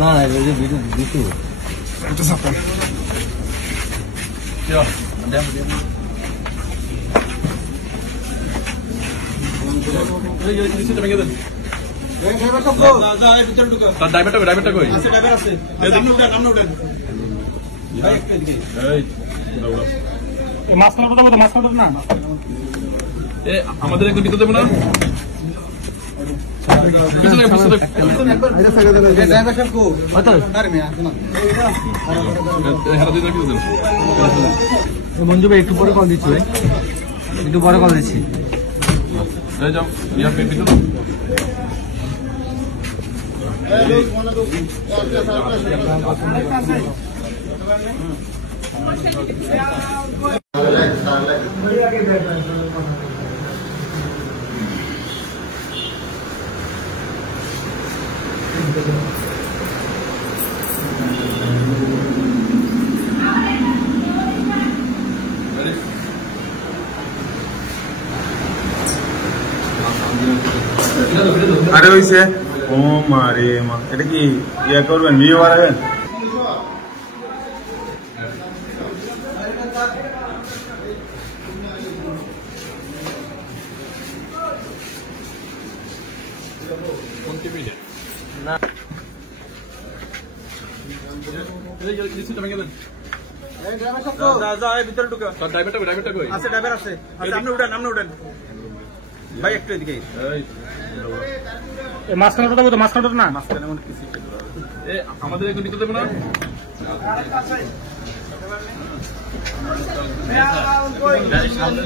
না দুটো এটা সাপোর্ট আমাদের একটু দিতে দেবো না মঞ্জু ভাই একটু পরে কল দিচ্ছি ভাই, একটু পরে কল দিচ্ছি। আরে হইছে ও মারে মা, এটা কি ইয়া করবেন বিয়ে বাড়াবেন? না ভিতরে ঢুকে ড্রাইভারটা কই আছে? ড্রাইভার আছে, আপনি উঠেন ভাই একটু এদিকে। মাঝখানে তো মাঝখানে না, মাঝখানে মনে কিছু আমাদের একটু দিতে দেবো না সামনে